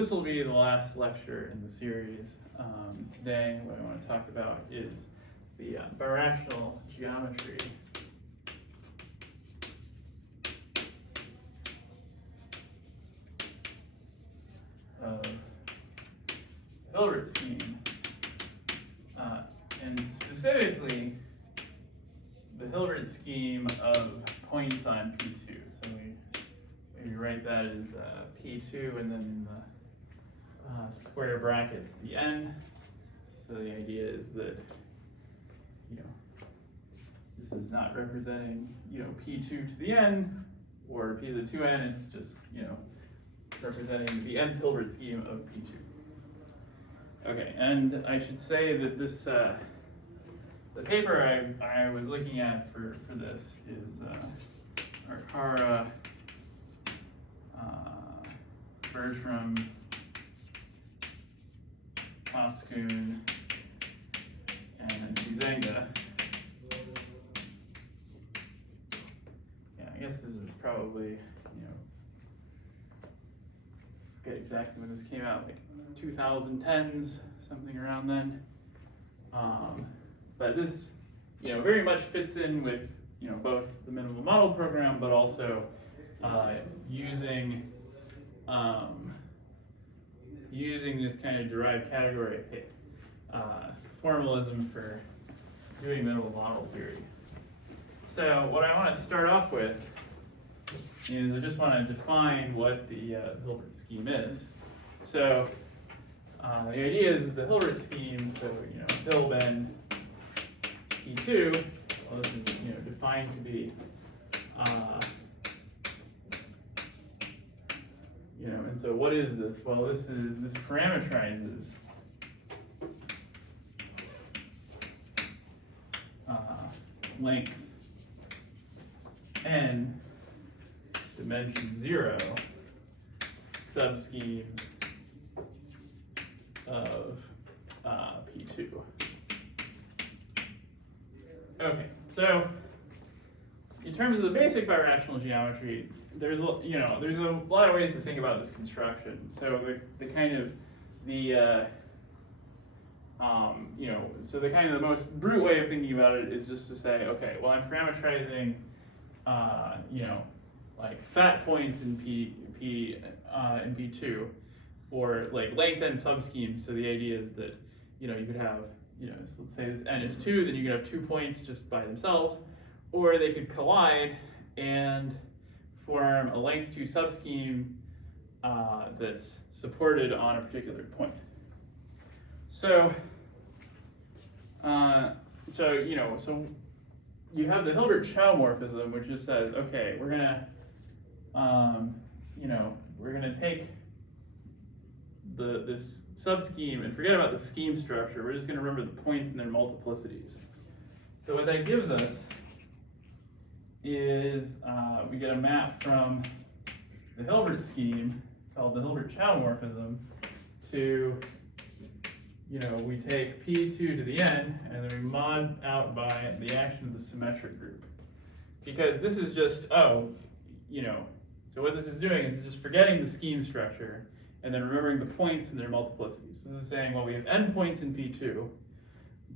this will be the last lecture in the series. Today, what I want to talk about is the birational geometry of the Hilbert scheme, and specifically the Hilbert scheme of points on P2. So we maybe write that as P2 and then in the square brackets the n. So the idea is that, this is not representing, P2 to the n or P to the 2n, it's just, representing the nth Hilbert scheme of P2. Okay, and I should say that this, the paper I was looking at for this is Arcara, Bertram, Oskun, and Huizenga. Yeah, I guess this is probably, forget exactly when this came out, like 2010s, something around then. But this, very much fits in with, both the minimal model program, but also using this kind of derived category formalism for doing minimal model theory. So what I want to start off with is I just want to define what the Hilbert scheme is. So the idea is that the Hilbert scheme, so Hilben P2, well, this is defined to be and so what is this? Well, this parameterizes length n dimension 0 subschemes of P2. Okay, so in terms of the basic birational geometry, there's a lot of ways to think about this construction. So the most brute way of thinking about it is just to say, okay, well, I'm parameterizing, like fat points in in P2, or like length n subschemes. So the idea is that you could have so let's say this n is 2, then you could have 2 points just by themselves, or they could collide and form a length 2 subscheme that's supported on a particular point. So, so you have the Hilbert-Chow morphism, which just says, okay, we're gonna take this subscheme and forget about the scheme structure. We're just gonna remember the points and their multiplicities. So what that gives us is we get a map from the Hilbert scheme called the Hilbert-Chow morphism to, we take P2 to the n and then we mod out by the action of the symmetric group. Because this is just, so what this is doing is just forgetting the scheme structure and then remembering the points and their multiplicities. So this is saying, well, we have n points in P2,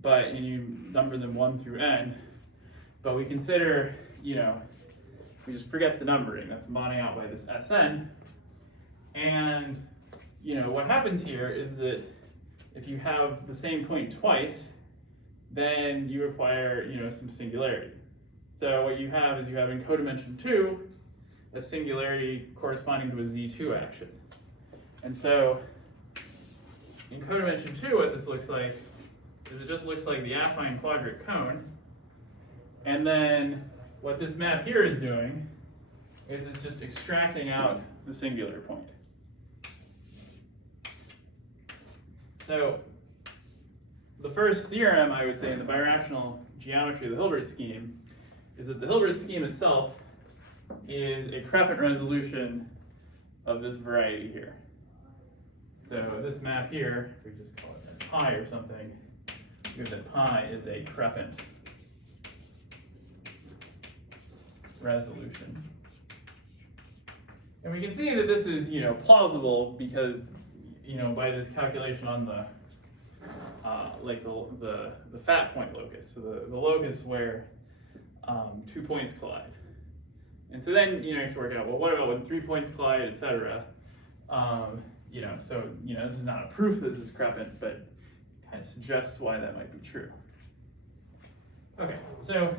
and you number them 1 through n, but we consider, we just forget the numbering. That's modding out by this Sn. And, what happens here is that if you have the same point twice, then you require, some singularity. So what you have is in codimension 2, a singularity corresponding to a Z2 action. And so in codimension 2, what this looks like is it just looks like the affine quadric cone. And then what this map here is doing is it's just extracting out the singular point. So the first theorem, I would say, in the birational geometry of the Hilbert scheme is that the Hilbert scheme itself is a Crepin resolution of this variety here. So this map here, if we just call it pi or something, we have that pi is a Crepin resolution. And we can see that this is, plausible because, by this calculation on the the fat point locus, so the locus where 2 points collide. And so then you have to work out, well, what about when 3 points collide, etc. So this is not a proof this is discrepant, but kind of suggests why that might be true. Okay, so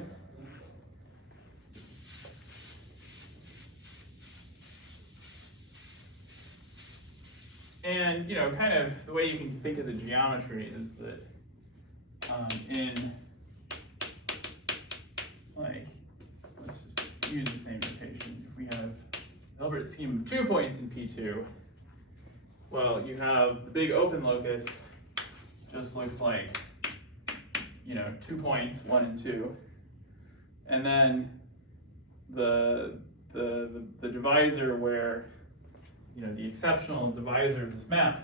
and kind of the way you can think of the geometry is that in let's just use the same notation. If we have Hilbert scheme of 2 points in P2, well, you have the big open locus just looks like 2 points, 1 and 2, and then the divisor where the exceptional divisor of this map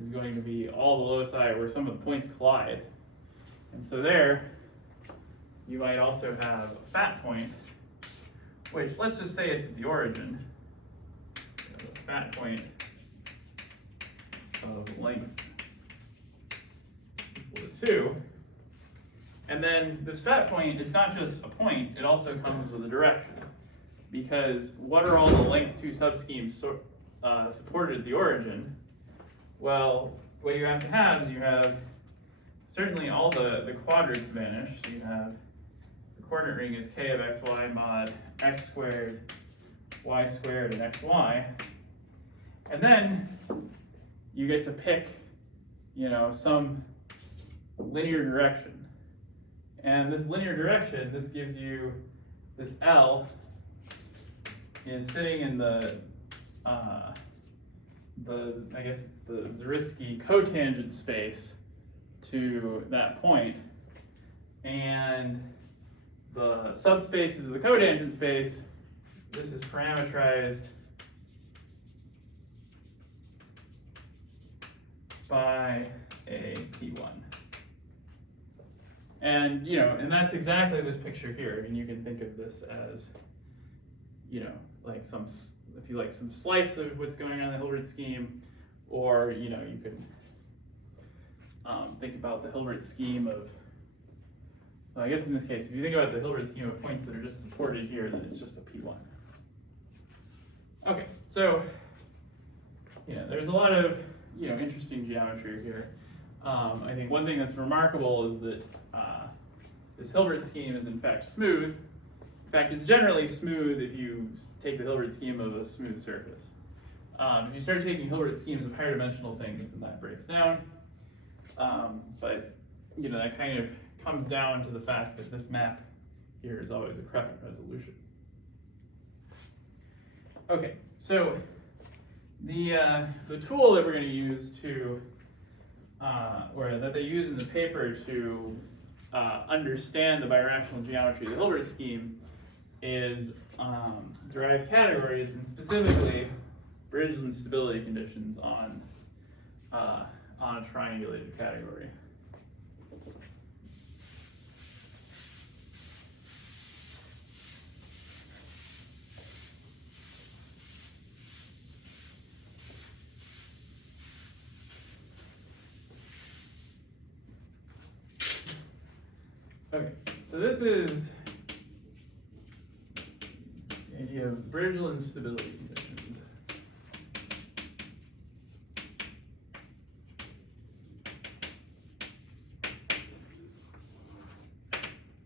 is going to be all the loci where some of the points collide. And so there, you might also have a fat point, which let's just say it's at the origin. A fat point of length equal to 2. And then this fat point is not just a point, it also comes with a direction. Because what are all the length 2 subschemes supported at the origin? Well, what you have to have is you have certainly all the quadrants vanish. So you have the coordinate ring is k of xy mod x squared, y squared, and xy. And then you get to pick, some linear direction. And this linear direction, this gives you this L is sitting in the I guess it's the Zariski cotangent space to that point, and the subspaces of the cotangent space, this is parametrized by a P1. And and that's exactly this picture here. I mean, you can think of this as like some slice of what's going on in the Hilbert scheme, or you could think about the Hilbert scheme of, well, I guess in this case, if you think about the Hilbert scheme of points that are just supported here, then it's just a P1. Okay, so there's a lot of interesting geometry here. I think one thing that's remarkable is that this Hilbert scheme is in fact smooth. In fact, it's generally smooth if you take the Hilbert scheme of a smooth surface. If you start taking Hilbert schemes of higher dimensional things, then that breaks down. But that kind of comes down to the fact that this map here is always a crepant resolution. Okay, so the tool that we're going to use to, or that they use in the paper to understand the birational geometry of the Hilbert scheme is derived categories, and specifically Birational stability conditions on a triangulated category. Okay, so this is the idea of Birational stability conditions.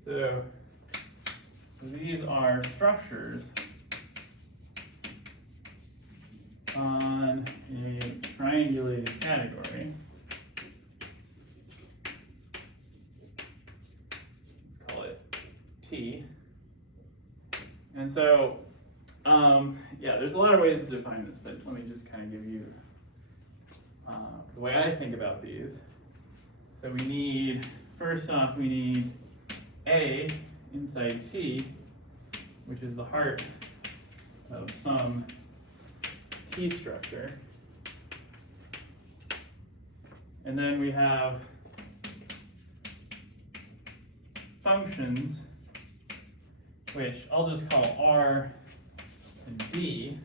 So these are structures on a triangulated category. Let's call it T. And so, yeah, there's a lot of ways to define this, but let me just kind of give you the way I think about these. So we need, first off, we need A inside T, which is the heart of some T structure. And then we have functions, which I'll just call R and D.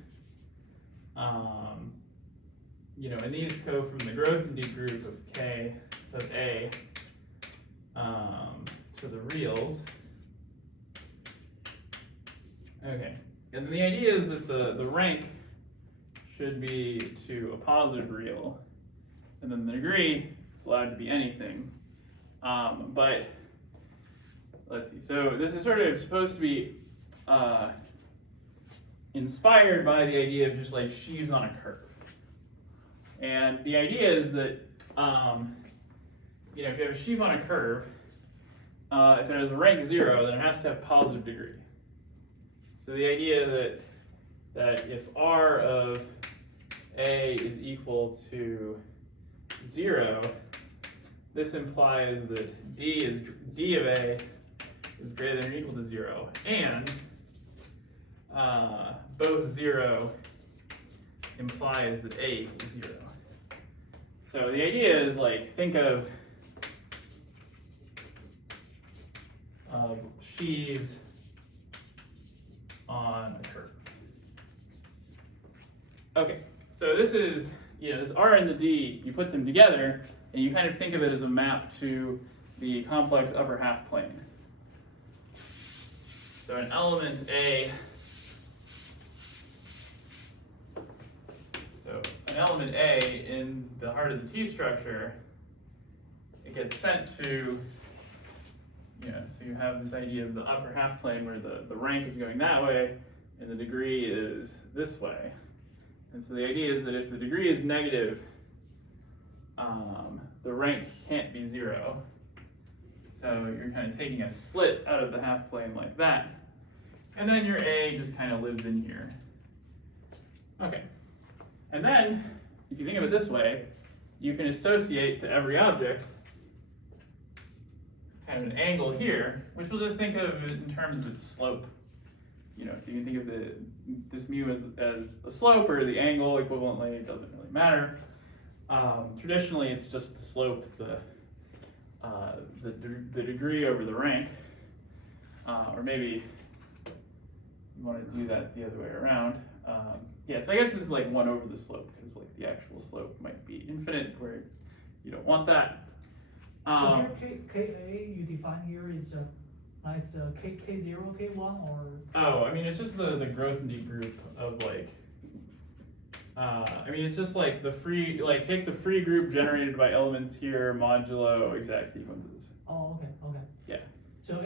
and these go from the Grothendieck group of K of A to the reals. Okay, and then the idea is that the rank should be to a positive real, and then the degree is allowed to be anything. But let's see, so this is sort of supposed to be inspired by the idea of just like sheaves on a curve. And the idea is that, if you have a sheaf on a curve, if it has a rank 0, then it has to have positive degree. So the idea that if R of A is equal to 0, this implies that D of A is greater than or equal to 0, and both 0 implies that A equals 0. So the idea is like, think of sheaves on a curve. Okay, so this is, this R and the D, you put them together, and you kind of think of it as a map to the complex upper half plane. So an element A, in the heart of the T structure, it gets sent to, so you have this idea of the upper half plane where the rank is going that way and the degree is this way. And so the idea is that if the degree is negative, the rank can't be 0. So you're kind of taking a slit out of the half plane like that. And then your A just kind of lives in here. Okay. And then, if you think of it this way, you can associate to every object kind of an angle here, which we'll just think of in terms of its slope. So you can think of this mu as a slope or the angle equivalently, it doesn't really matter. Traditionally, it's just the slope, the degree over the rank, or maybe you want to do that the other way around. So I guess this is like 1 over the slope, because like the actual slope might be infinite, where you don't want that. So here Ka you define here is like K0, K1, or? Oh, I mean, it's just the Grothendieck group of like, it's just like the free, like take the free group generated by elements here modulo exact sequences. Oh, okay. Yeah. So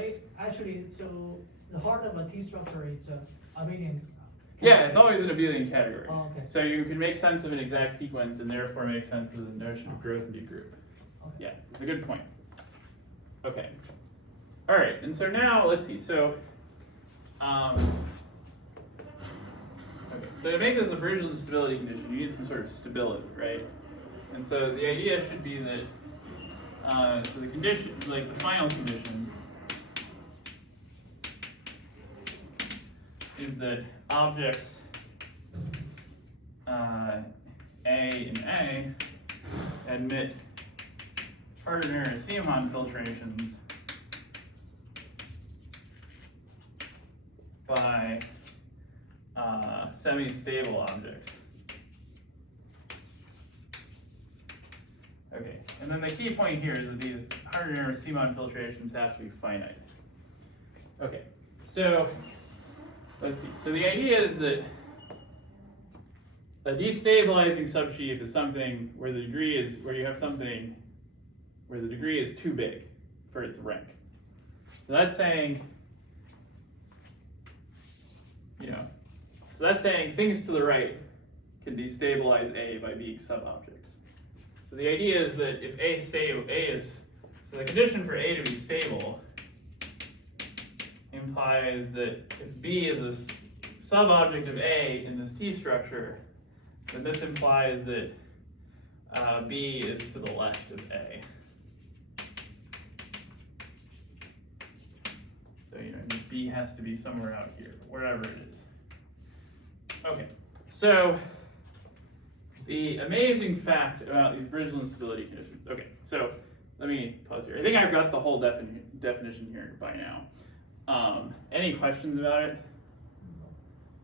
so the heart of a T structure is abelian. Yeah, it's always an abelian category. Oh, okay. So you can make sense of an exact sequence and therefore make sense of the notion of Grothendieck group. Okay. Yeah, it's a good point. Okay. All right, and so now let's see. So, okay. So to make this a Birational stability condition, you need some sort of stability, right? And so the idea should be that so the condition, like the final condition, is that objects A and A admit Chardonnay-Simon filtrations by semi-stable objects. Okay, and then the key point here is that these Chardonnay-Simon filtrations have to be finite. Okay, so let's see. So the idea is that a destabilizing subsheaf is something where the degree is where you have something where the degree is too big for its rank. So that's saying, so that's saying things to the right can destabilize A by being subobjects. So the idea is that if so the condition for A to be stable implies that if B is a subobject of A in this T structure, then this implies that B is to the left of A. So B has to be somewhere out here, wherever it is. Okay, so the amazing fact about these Birational stability conditions. Okay, so let me pause here. I think I've got the whole definition here by now. Any questions about it?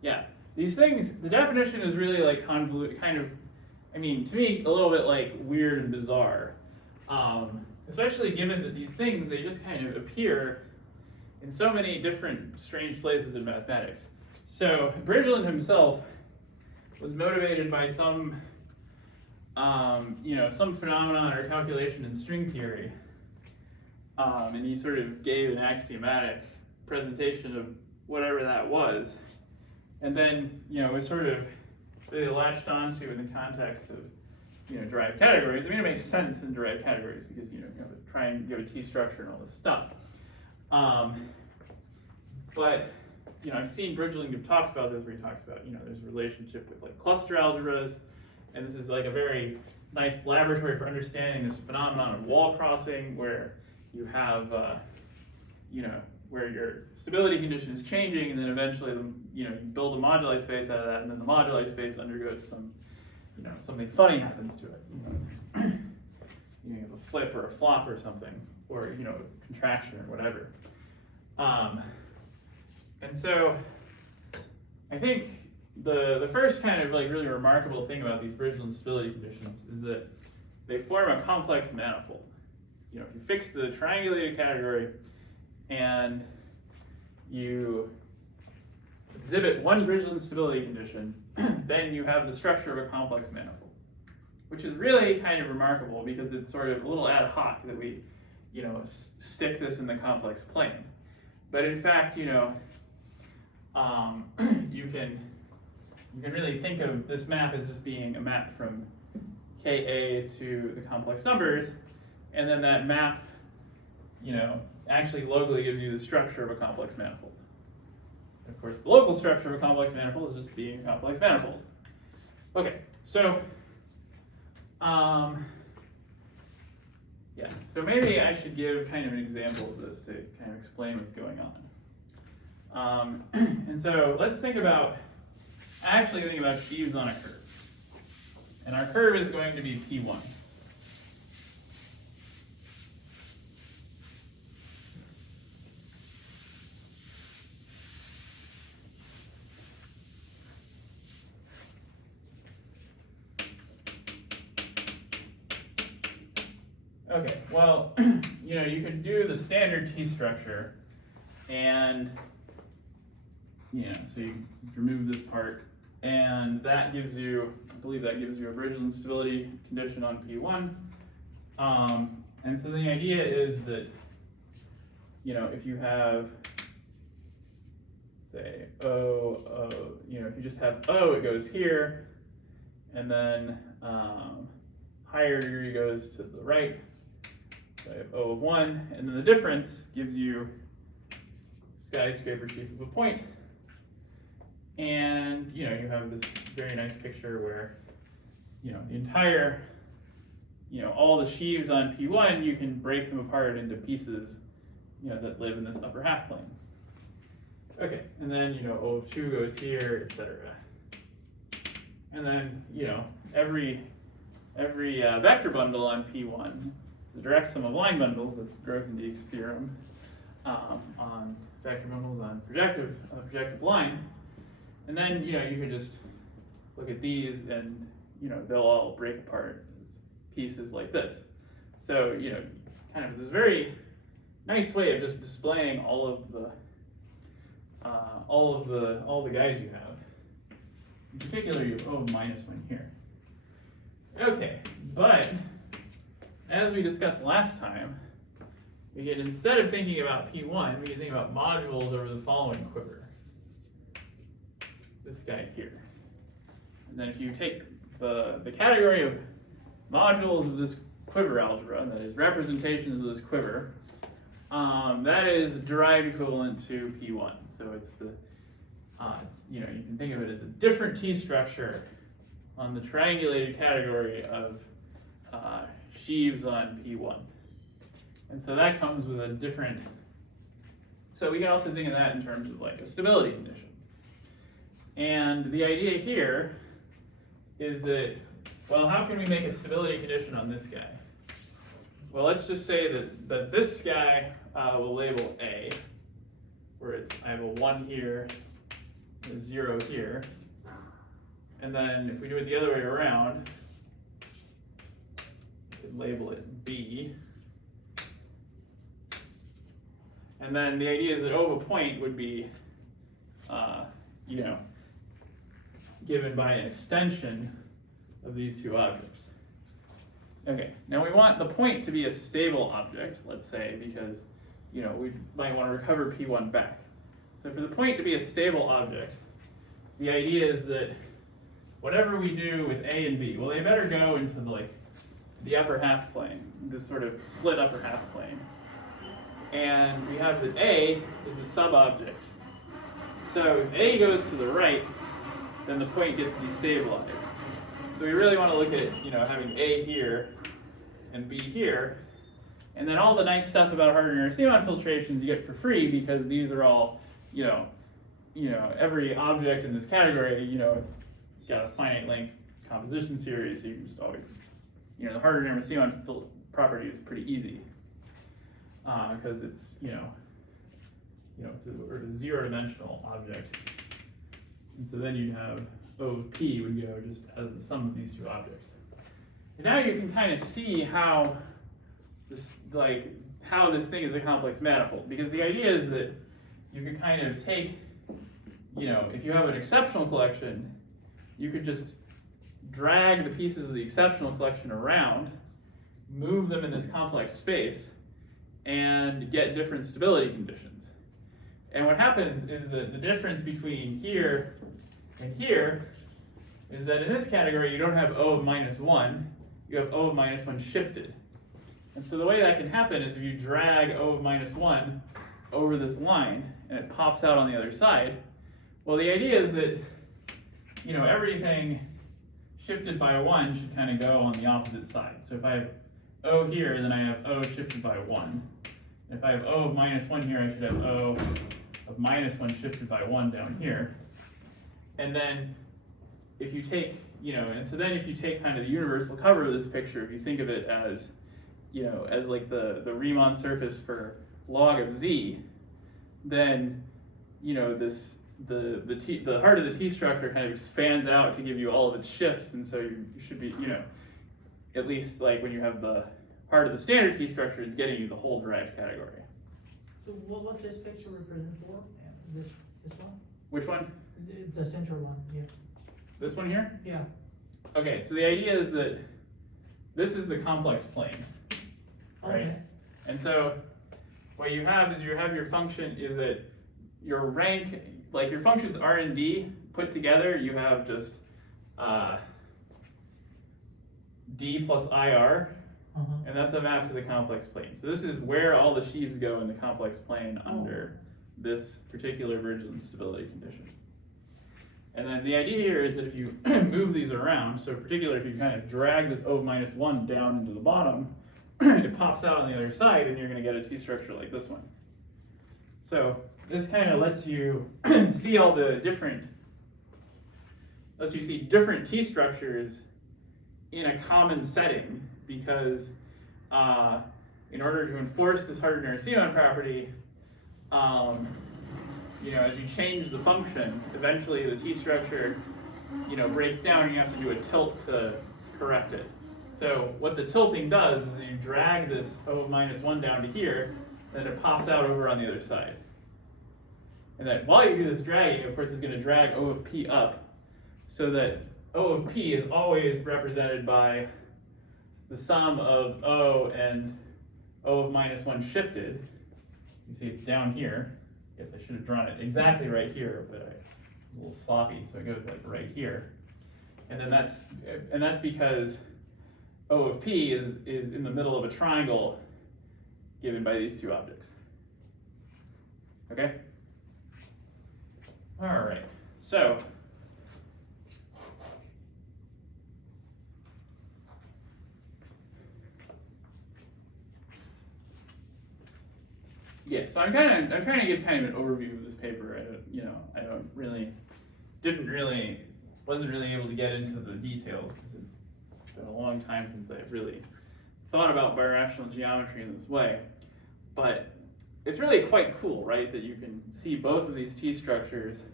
Yeah, these things, the definition is really like convoluted, kind of, I mean, to me, a little bit like weird and bizarre. Especially given that these things, they just kind of appear in so many different strange places in mathematics. So Bridgeland himself was motivated by some, some phenomenon or calculation in string theory. And he sort of gave an axiomatic presentation of whatever that was. And then, it was sort of really latched onto in the context of, derived categories. I mean, it makes sense in derived categories because, you have a T structure and all this stuff. But, I've seen Bridgeland give talks about this where he talks about, there's a relationship with like cluster algebras, and this is like a very nice laboratory for understanding this phenomenon of wall crossing where you have, where your stability condition is changing, and then eventually, you build a moduli space out of that, and then the moduli space undergoes some, something funny happens to it. You have a flip or a flop or something, or a contraction or whatever. And so, I think the first kind of like really remarkable thing about these Bridgeland stability conditions is that they form a complex manifold. If you fix the triangulated category and you exhibit one Bridgeland stability condition, then you have the structure of a complex manifold, which is really kind of remarkable because it's sort of a little ad hoc that we, stick this in the complex plane. But in fact, you can really think of this map as just being a map from Ka to the complex numbers, and then that map, actually locally gives you the structure of a complex manifold. Of course, the local structure of a complex manifold is just being a complex manifold. Okay, so, so maybe I should give kind of an example of this to kind of explain what's going on. And so let's think about sheaves on a curve. And our curve is going to be P1. Okay, well, you can do the standard T structure, and, so you remove this part, and that gives you, I believe that gives you a Bridgeland stability condition on P1. And so the idea is that, if you have, say, O, if you just have O, it goes here, and then higher degree goes to the right. So I have O of 1, and then the difference gives you skyscraper sheaf of a point. And you have this very nice picture where the entire all the sheaves on P1, you can break them apart into pieces that live in this upper half plane. Okay, and then O of 2 goes here, etc. And then every vector bundle on P1 is a direct sum of line bundles. That's Grothendieck's theorem on vector bundles on projective line. And then you can just look at these, and they'll all break apart as pieces like this. So kind of this very nice way of just displaying all the guys you have. In particular, you have O minus 1 here. Okay, but as we discussed last time, we can, instead of thinking about P1, we can think about modules over the following quiver. This guy here. And then if you take the category of modules of this quiver algebra, that is representations of this quiver, that is derived equivalent to P1. So it's the, you can think of it as a different T structure on the triangulated category of sheaves on P1. And so that comes with a different, so we can also think of that in terms of like a stability condition. And the idea here is that, well, how can we make a stability condition on this guy? Well, let's just say that this guy will label A, where I have a 1 here, a 0 here. And then if we do it the other way around, label it B. And then the idea is that O of a point would be, you know, given by an extension of these two objects. Okay, now we want the point to be a stable object, let's say, because, you know, we might want to recover P1 back. So for the point to be a stable object, the idea is that whatever we do with A and B, well, they better go into the upper half plane, this sort of slit upper half plane. And we have that A is a sub-object. So if A goes to the right, then the point gets destabilized. So we really want to look at, you know, having A here and B here. And then all the nice stuff about Harder-Narasimhan filtrations you get for free, because these are all, you know, every object in this category, you know, it's got a finite length composition series, so you can just always, you know, the Harder-Narasimhan property is pretty easy. Because it's, you know, it's a zero-dimensional object. And so then you'd have O of P would go just as the sum of these two objects. And now you can kind of see how this, how this thing is a complex manifold. Because the idea is that you could kind of take, you know, if you have an exceptional collection, you could just drag the pieces of the exceptional collection around, move them in this complex space, and get different stability conditions. And what happens is that the difference between here and here is that in this category you don't have O of -1, you have O of -1 shifted. And so the way that can happen is if you drag O of -1 over this line and it pops out on the other side, well, the idea is that, you know, everything shifted by 1 should kind of go on the opposite side. So if I have O here, then I have O shifted by 1. If I have O of -1 here, I should have O of -1 shifted by 1 down here. And then if you take, you know, and so then if you take kind of the universal cover of this picture, if you think of it as, you know, as like the Riemann surface for log of z, then, you know, the heart of the T structure kind of expands out to give you all of its shifts, and so you should be, you know, at least like when you have the heart of the standard T structure, it's getting you the whole derived category. So what's this picture represent for? This one? Which one? It's the central one, yeah. This one here? Yeah. Okay, so the idea is that this is the complex plane, right? Okay. And so what you have is you have your function is that your rank, like your functions R and D put together, you have just D plus IR, and that's a map to the complex plane. So this is where all the sheaves go in the complex plane under this particular Virgin stability condition. And then the idea here is that if you move these around, so particularly if you kind of drag this O of -1 down into the bottom, it pops out on the other side and you're going to get a T structure like this one. So this kind of lets you see all the different, different T structures in a common setting, because in order to enforce this Harder-Narasimhan property, you know, as you change the function, eventually the T structure, you know, breaks down and you have to do a tilt to correct it. So what the tilting does is you drag this O of -1 down to here, then it pops out over on the other side. And then while you do this dragging, of course, it's going to drag O of P up, so that O of P is always represented by the sum of O and O of -1 shifted. You see it's down here. I guess I should have drawn it exactly right here, but I was a little sloppy, so it goes like right here. And then that's because O of P is in the middle of a triangle given by these two objects. Okay? All right, so yeah, so I'm trying to give kind of an overview of this paper. Wasn't really able to get into the details because it's been a long time since I've really thought about birational geometry in this way. But it's really quite cool, right, that you can see both of these T structures,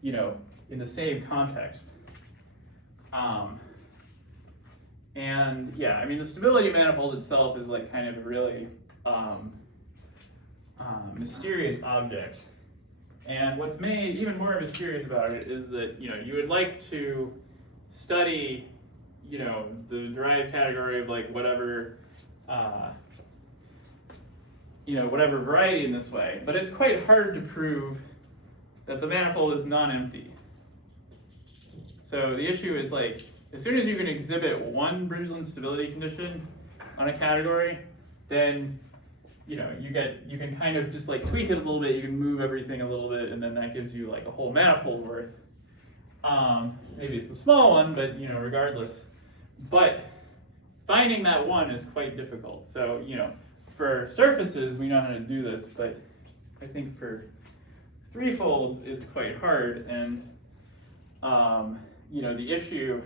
you know, in the same context. And yeah, I mean, the stability manifold itself is like kind of a really mysterious object. And what's made even more mysterious about it is that, you know, you would like to study, you know, the derived category of like whatever, you know, whatever variety in this way, but it's quite hard to prove that the manifold is non-empty. So the issue is like, as soon as you can exhibit one Bridgeland stability condition on a category, then you know you can kind of just like tweak it a little bit. You can move everything a little bit, and then that gives you like a whole manifold worth. Maybe it's a small one, but you know, regardless. But finding that one is quite difficult. So you know, for surfaces we know how to do this, but I think for threefolds it's quite hard. And you know, the issue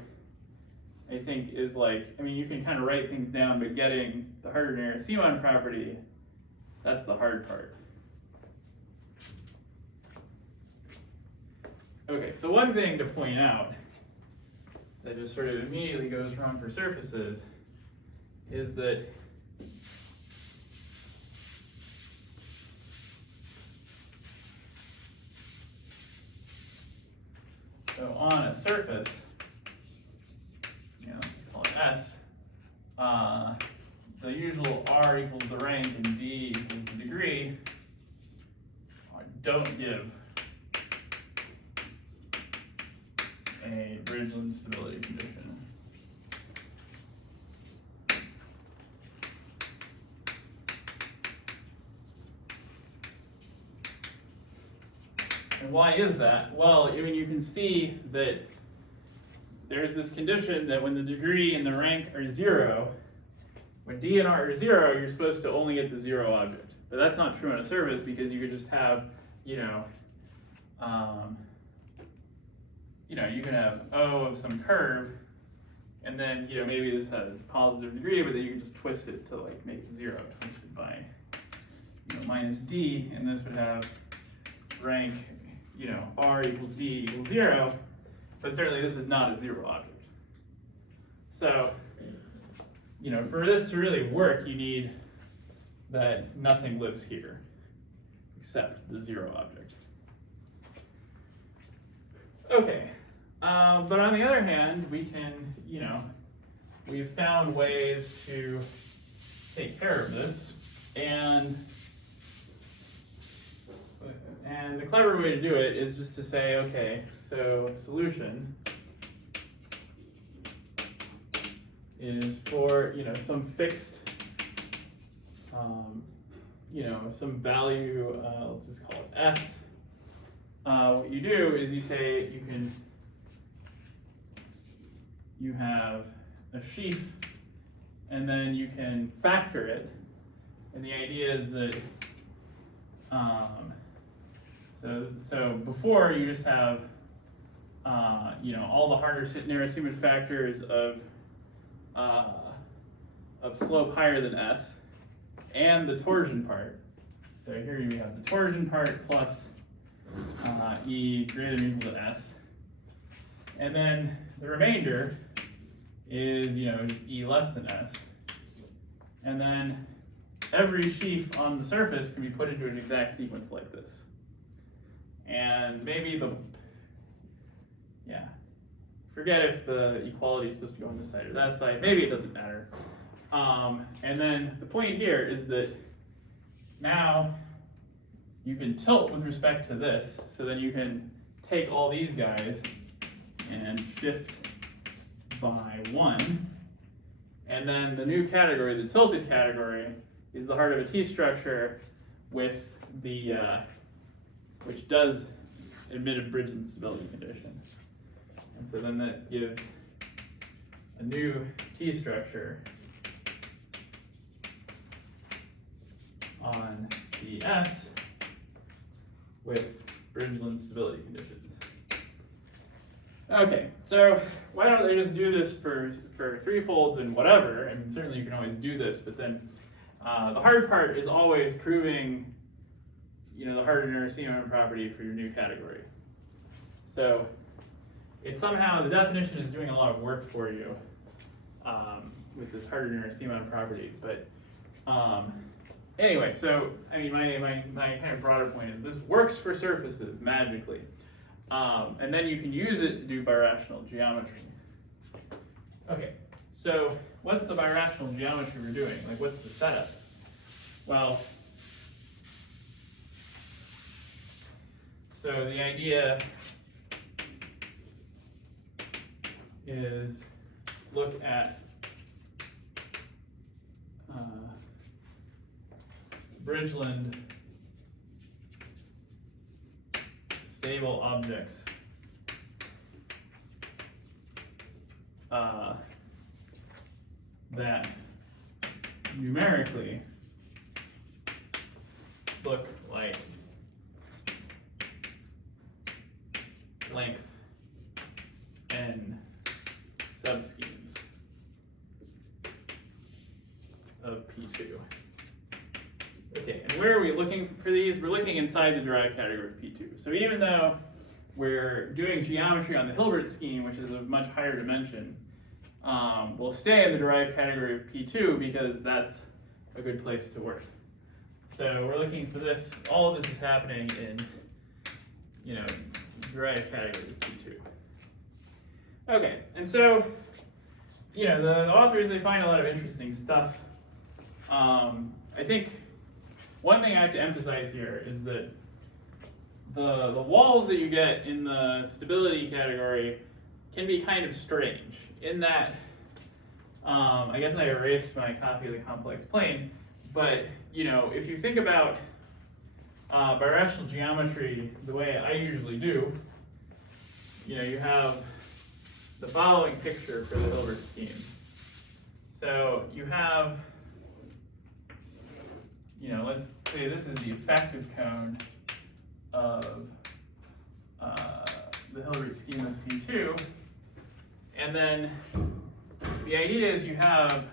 I think is like, I mean, you can kind of write things down, but getting the Harder-Narasimhan property, that's the hard part. Okay, so one thing to point out that just sort of immediately goes wrong for surfaces is that so on a surface, you know, let's just call it S, the usual R equals the rank and D equals the degree don't give a Bridgeland stability condition. And why is that? Well, I mean, you can see that there's this condition that when the degree and the rank are 0, when D and R are 0, you're supposed to only get the 0 object. But that's not true on a surface because you could just have, you know, you can have O of some curve, and then, you know, maybe this has positive degree, but then you can just twist it to like make it 0, twisted by, you know, minus D, and this would have rank, you know, R equals D equals 0, but certainly this is not a 0 object. So, you know, for this to really work, you need that nothing lives here except the 0 object. Okay, but on the other hand, we can, you know, we've found ways to take care of this, and the clever way to do it is just to say, okay, so solution is for, you know, some fixed, you know, some value, let's just call it S. What you do is you say you have a sheaf, and then you can factor it, and the idea is that, so before you just have, you know, all the Harder-Narasimhan factors of slope higher than S, and the torsion part. So here you have the torsion part plus E greater than or equal to S. And then the remainder is, you know, just E less than S. And then every sheaf on the surface can be put into an exact sequence like this. And maybe forget if the equality is supposed to go on this side or that side. Maybe it doesn't matter. And then the point here is that now you can tilt with respect to this, so then you can take all these guys and shift by 1. And then the new category, the tilted category, is the heart of a T structure with the, which does admit a Bridgeland stability condition. And so then this gives a new T structure on the S with Bridgeland stability conditions. Okay, so why don't they just do this for threefolds and whatever? I mean, certainly you can always do this, but then the hard part is always proving, you know, the Harder-Narasimhan property for your new category. So it's somehow, the definition is doing a lot of work for you. with this Harder-Nernst-Simon property. But anyway, so I mean, my kind of broader point is this works for surfaces magically, and then you can use it to do birational geometry. Okay, so what's the birational geometry we're doing? Like, what's the setup? Well, so the idea is look at Bridgeland stable objects that numerically look like length n subschemes of P2. Okay, and where are we looking for these? We're looking inside the derived category of P2. So even though we're doing geometry on the Hilbert scheme, which is of much higher dimension, we'll stay in the derived category of P2 because that's a good place to work. So we're looking for this. All of this is happening in, derived category of P2. Okay, and so, the authors, they find a lot of interesting stuff. I think one thing I have to emphasize here is that the walls that you get in the stability category can be kind of strange in that, I guess I erased my copy of the complex plane, but if you think about birational geometry the way I usually do, you have the following picture for the Hilbert scheme. So you have, let's say this is the effective cone of the Hilbert scheme of P2, and then the idea is you have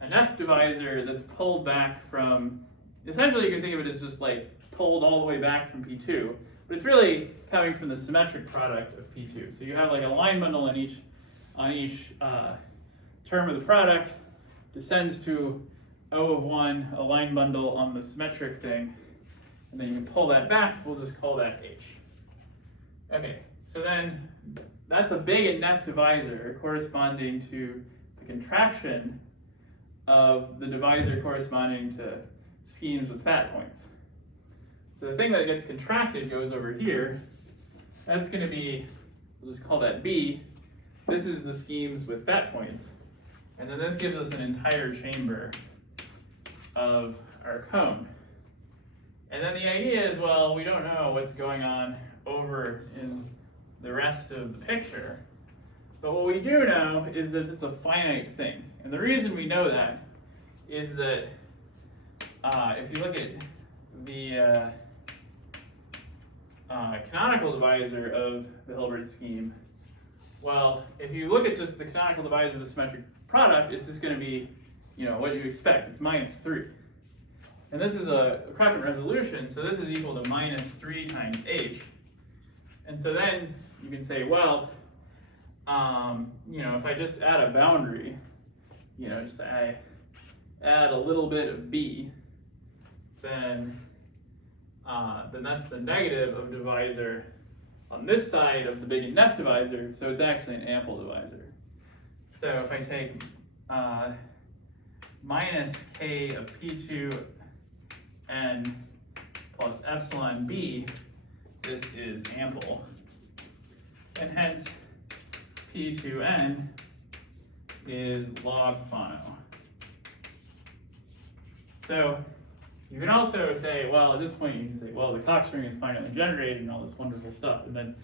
an F divisor that's pulled back from, essentially you can think of it as just like pulled all the way back from P2, but it's really coming from the symmetric product of P2. So you have like a line bundle on each term of the product, descends to O of 1, a line bundle on the symmetric thing, and then you can pull that back, we'll just call that H. Okay, so then that's a big and F divisor corresponding to the contraction of the divisor corresponding to schemes with fat points. So the thing that gets contracted goes over here. That's going to be, we'll just call that B. This is the schemes with fat points. And then this gives us an entire chamber of our cone. And then the idea is, well, we don't know what's going on over in the rest of the picture. But what we do know is that it's a finite thing. And the reason we know that is that if you look at the canonical divisor of the Hilbert scheme, well, if you look at just the canonical divisor of the symmetric product, it's just going to be, what you expect. It's -3. And this is a Krappan resolution, so this is equal to -3 times h. And so then you can say, well, if I just add a boundary, just I add a little bit of b, then that's the negative of divisor on this side of the big and F divisor, so it's actually an ample divisor. So if I take minus k of P2 n plus epsilon b, this is ample. And hence P2n is log phono. So you can also say, well, at this point you can say, well, the Cox ring is finitely generated and all this wonderful stuff. And then,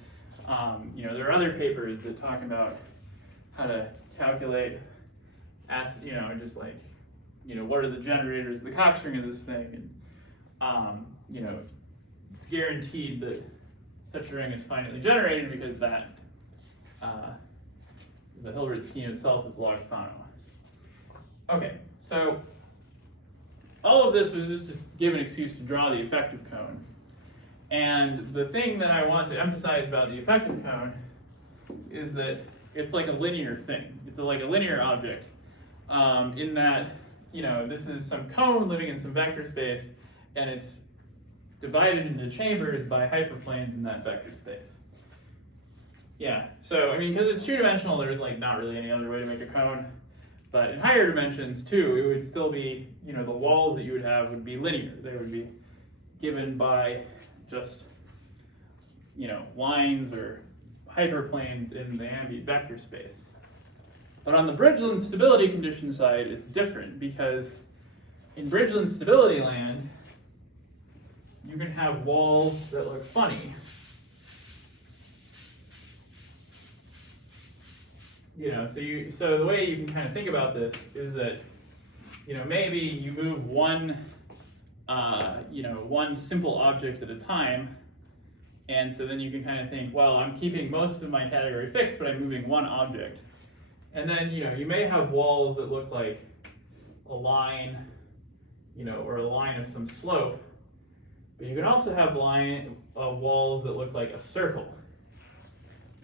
there are other papers that talk about how to calculate, just like, what are the generators of the Cox ring of this thing? And, it's guaranteed that such a ring is finitely generated because that, the Hilbert scheme itself is log phono. Okay, so all of this was just to give an excuse to draw the effective cone. And the thing that I want to emphasize about the effective cone is that it's like a linear thing. it's like a linear object, in that, this is some cone living in some vector space, and it's divided into chambers by hyperplanes in that vector space. Yeah, so I mean, because it's two-dimensional, there's like not really any other way to make a cone. But in higher dimensions too, it would still be, the walls that you would have would be linear. They would be given by just, lines or hyperplanes in the ambient vector space. But on the Bridgeland stability condition side, it's different, because in Bridgeland stability land, you can have walls that look funny. So the way you can kind of think about this is that, maybe you move one simple object at a time, and so then you can kind of think, well, I'm keeping most of my category fixed, but I'm moving one object. And then, you may have walls that look like a line, or a line of some slope, but you can also have walls that look like a circle.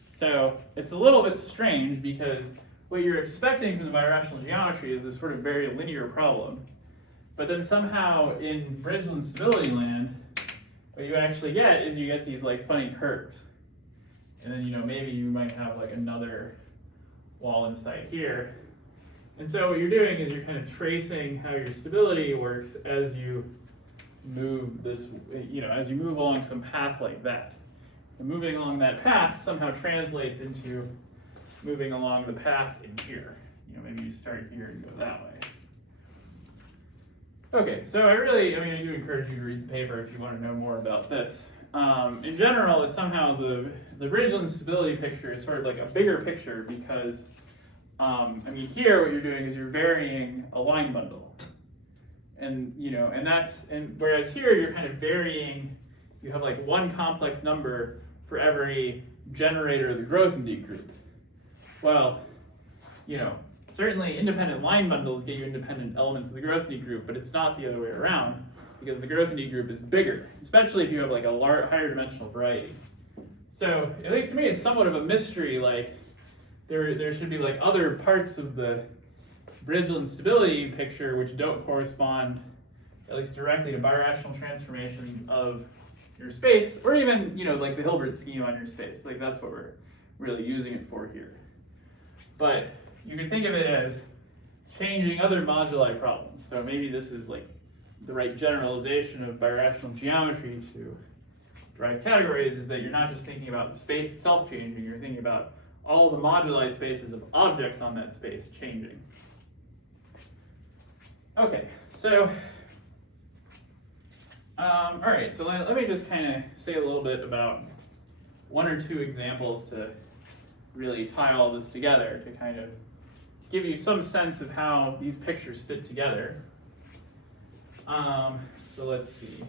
So it's a little bit strange, because what you're expecting from the birational geometry is this sort of very linear problem. But then somehow in Bridgeland stability land, what you actually get is you get these like funny curves. And then, maybe you might have like another wall inside here. And so what you're doing is you're kind of tracing how your stability works as you move this, as you move along some path like that. And moving along that path somehow translates into moving along the path in here. Maybe you start here and go that way. Okay, so I do encourage you to read the paper if you want to know more about this. In general, it's somehow the Bridgeland stability picture is sort of like a bigger picture, because, here what you're doing is you're varying a line bundle. And, whereas here you're kind of varying, you have like one complex number for every generator of the Grothendieck group. Well, certainly independent line bundles get you independent elements of the Grothendieck group, but it's not the other way around, because the Grothendieck group is bigger, especially if you have like a higher dimensional variety. So, at least to me, it's somewhat of a mystery, like there should be like other parts of the Bridgeland stability picture which don't correspond, at least directly, to birational transformations of your space, or even, like the Hilbert scheme on your space. Like that's what we're really using it for here. But you can think of it as changing other moduli problems. So maybe this is like the right generalization of birational geometry to derive categories, is that you're not just thinking about the space itself changing, you're thinking about all the moduli spaces of objects on that space changing. Okay, so all right, so let me just kind of say a little bit about one or two examples to really tie all this together, to kind of give you some sense of how these pictures fit together. So let's see.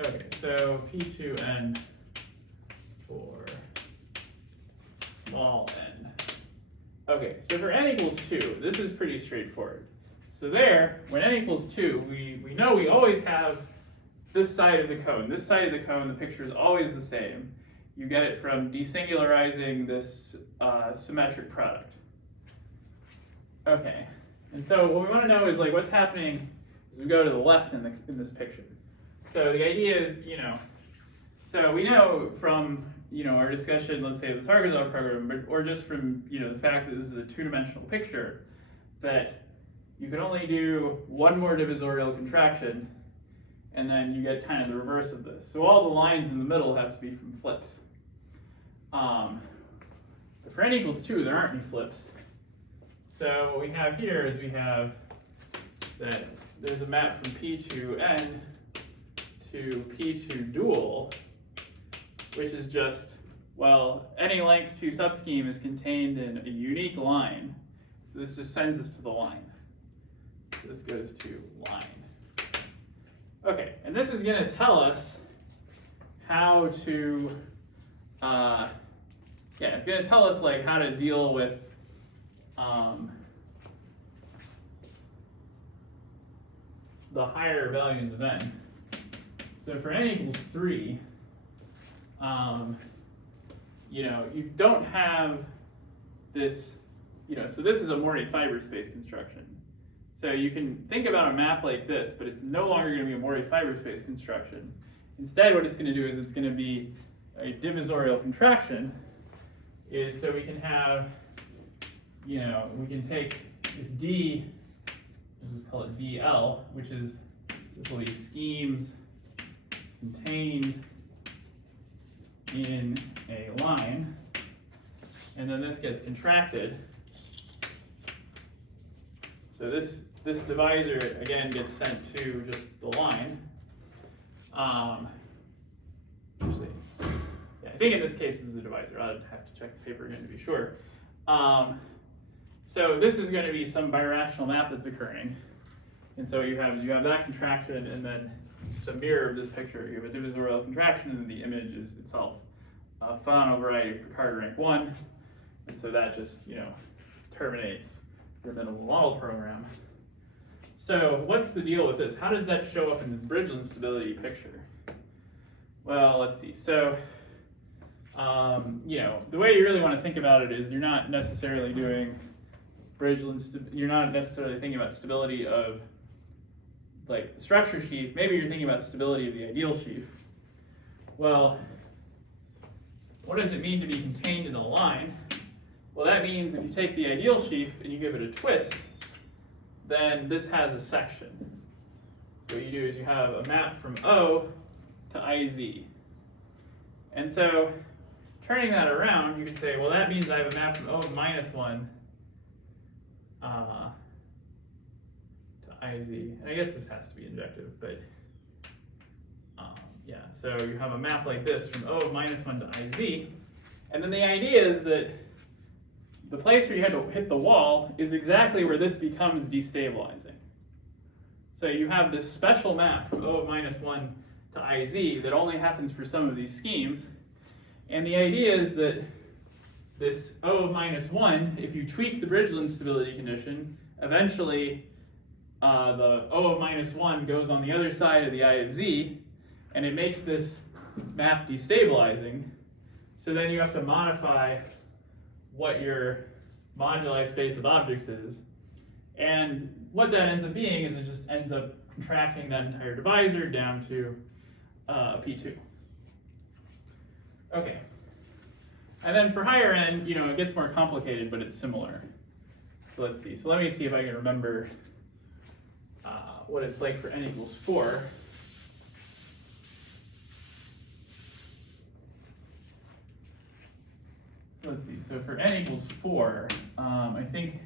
Okay, so P2n for small n. Okay, so for n equals 2, this is pretty straightforward. So there, when n equals 2, we know we always have this side of the cone. This side of the cone, the picture is always the same. You get it from desingularizing this symmetric product. Okay, and so what we want to know is like what's happening as we go to the left in this picture. So the idea is, so we know from our discussion, let's say of the Sargazov program, or just from the fact that this is a two-dimensional picture, that you can only do one more divisorial contraction, and then you get kind of the reverse of this. So all the lines in the middle have to be from flips. But for n equals 2, there aren't any flips. So what we have here is we have that there's a map from P2n to P2 dual, which is just, well, any length 2 subscheme is contained in a unique line. So this just sends us to the line. So this goes to line. Okay, and this is going to tell us how to, it's going to tell us like how to deal with the higher values of n. So for n equals 3, you know, you don't have this, you know, so this is a Morey fiber space construction. So you can think about a map like this, but it's no longer going to be a Morey fiber space construction. Instead, what it's going to do is it's going to be a divisorial contraction. Is so we can have, you know, we can take D, we'll just call it DL, which is, this will be schemes contained in a line, and then this gets contracted. So this divisor again gets sent to just the line. Actually, yeah, I think in this case this is a divisor. I'd have to check the paper again to be sure. So this is going to be some birational map that's occurring, and so you have that contraction, and then it's just a mirror of this picture. You have a divisorial contraction, and the image is itself a phenomenal variety of Picard rank 1, and so that just, you know, terminates your minimal model program. So what's the deal with this? How does that show up in this Bridgeland stability picture? Well, let's see. So, you know, the way you really want to think about it is you're not necessarily doing Bridgeland, you're not necessarily thinking about stability of like the structure sheaf. Maybe you're thinking about stability of the ideal sheaf. Well, what does it mean to be contained in a line? Well, that means if you take the ideal sheaf and you give it a twist, then this has a section. So what you do is you have a map from O to IZ. And so turning that around, you could say, well, that means I have a map from O minus 1 to IZ. And I guess this has to be injective, but yeah, so you have a map like this from O minus 1 to IZ. And then the idea is that the place where you had to hit the wall is exactly where this becomes destabilizing. So you have this special map from O minus 1 to IZ that only happens for some of these schemes. And the idea is that this O of minus 1, if you tweak the Bridgeland stability condition, eventually the O of minus 1 goes on the other side of the I of Z, and it makes this map destabilizing. So then you have to modify what your moduli space of objects is. And what that ends up being is it just ends up contracting that entire divisor down to P2. Okay. And then for higher end, you know, it gets more complicated, but it's similar. So let's see. So let me see if I can remember what it's like for n equals 4. Let's see, so for n equals 4, I think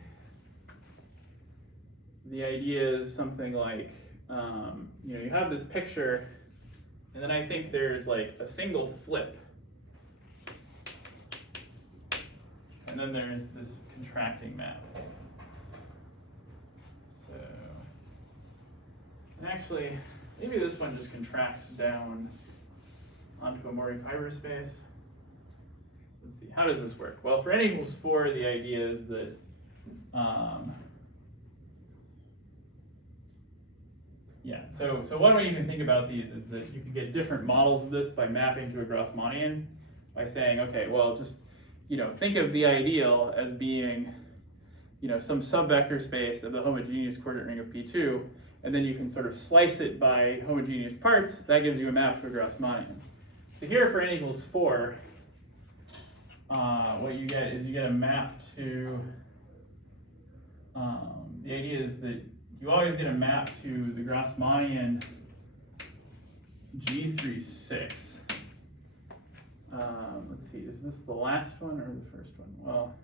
the idea is something like, you know, you have this picture, and then I think there's like a single flip. And then there's this contracting map. So, and actually, maybe this one just contracts down onto a Morey fiber space. Let's see, how does this work? Well, for n equals 4, the idea is that yeah, so one way you can think about these is that you can get different models of this by mapping to a Grassmannian, by saying, okay, well, just, you know, think of the ideal as being, you know, some subvector space of the homogeneous coordinate ring of P2, and then you can sort of slice it by homogeneous parts. That gives you a map to a Grassmannian. So here for n equals 4, what you get is you get a map to, the idea is that you always get a map to the Grassmannian G36. Let's see, is this the last one or the first one? Well,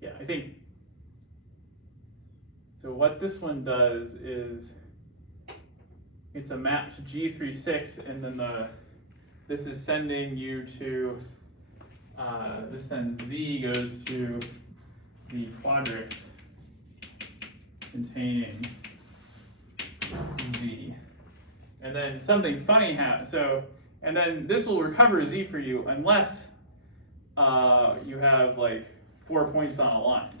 yeah, I think, so what this one does is it's a map to G36, and then this is sending you to, this sends Z goes to the quadrix containing Z. And then something funny happens. So, and then this will recover Z for you unless you have like 4 points on a line,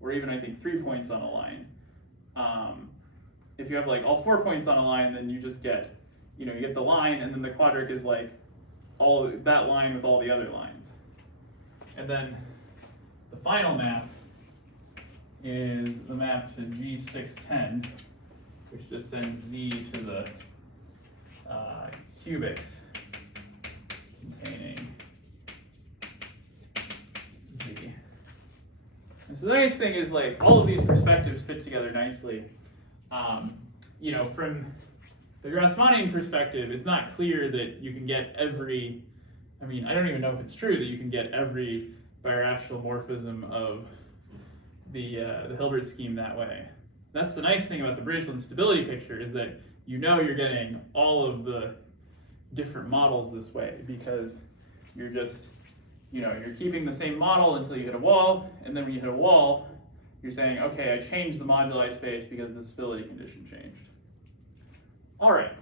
or even I think 3 points on a line. If you have like all 4 points on a line, then you just get, you know, you get the line, and then the quadric is like all that line with all the other lines. And then the final map is the map to G610, which just sends Z to the cubics containing Z. And so the nice thing is, like, all of these perspectives fit together nicely. You know, from the Grassmannian perspective, it's not clear that you can get every, I mean, I don't even know if it's true that you can get every birational morphism of the Hilbert scheme that way. That's the nice thing about the Birational stability picture, is that you know you're getting all of the different models this way, because you're just, you know, you're keeping the same model until you hit a wall, and then when you hit a wall, you're saying, okay, I changed the moduli space because the stability condition changed. All right,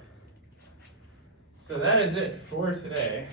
so that is it for today.